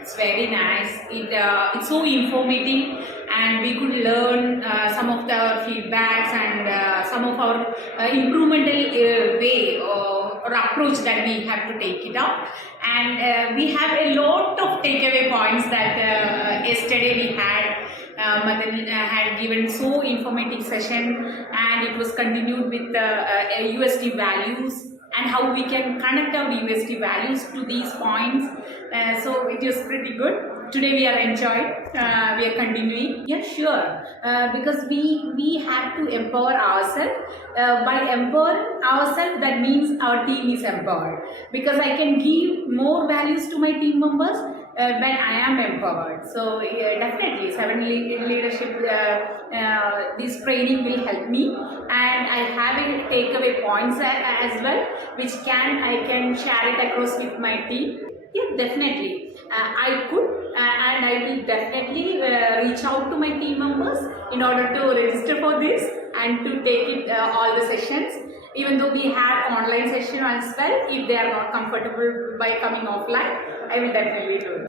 It's very nice. It's so informative, and we could learn some of the feedbacks and some of our improvemental way or approach that we have to take it up. And we have a lot of takeaway points that yesterday we had. Madan had given so informative session, and it was continued with USD values and how we can connect our USD values to these points. So it is pretty good. Today we are enjoying, we are continuing. Yeah, sure. Because we have to empower ourselves. By empowering ourselves, that means our team is empowered. Because I can give more values to my team members when I am empowered. So definitely 7 leadership, this training will help me, and I have a takeaway points as well, which I can share it across with my team. Yeah, definitely. I could and I will definitely reach out to my team members in order to register for this and to take it all the sessions. Even though we have online session as well, if they are not comfortable by coming offline, I will definitely do it.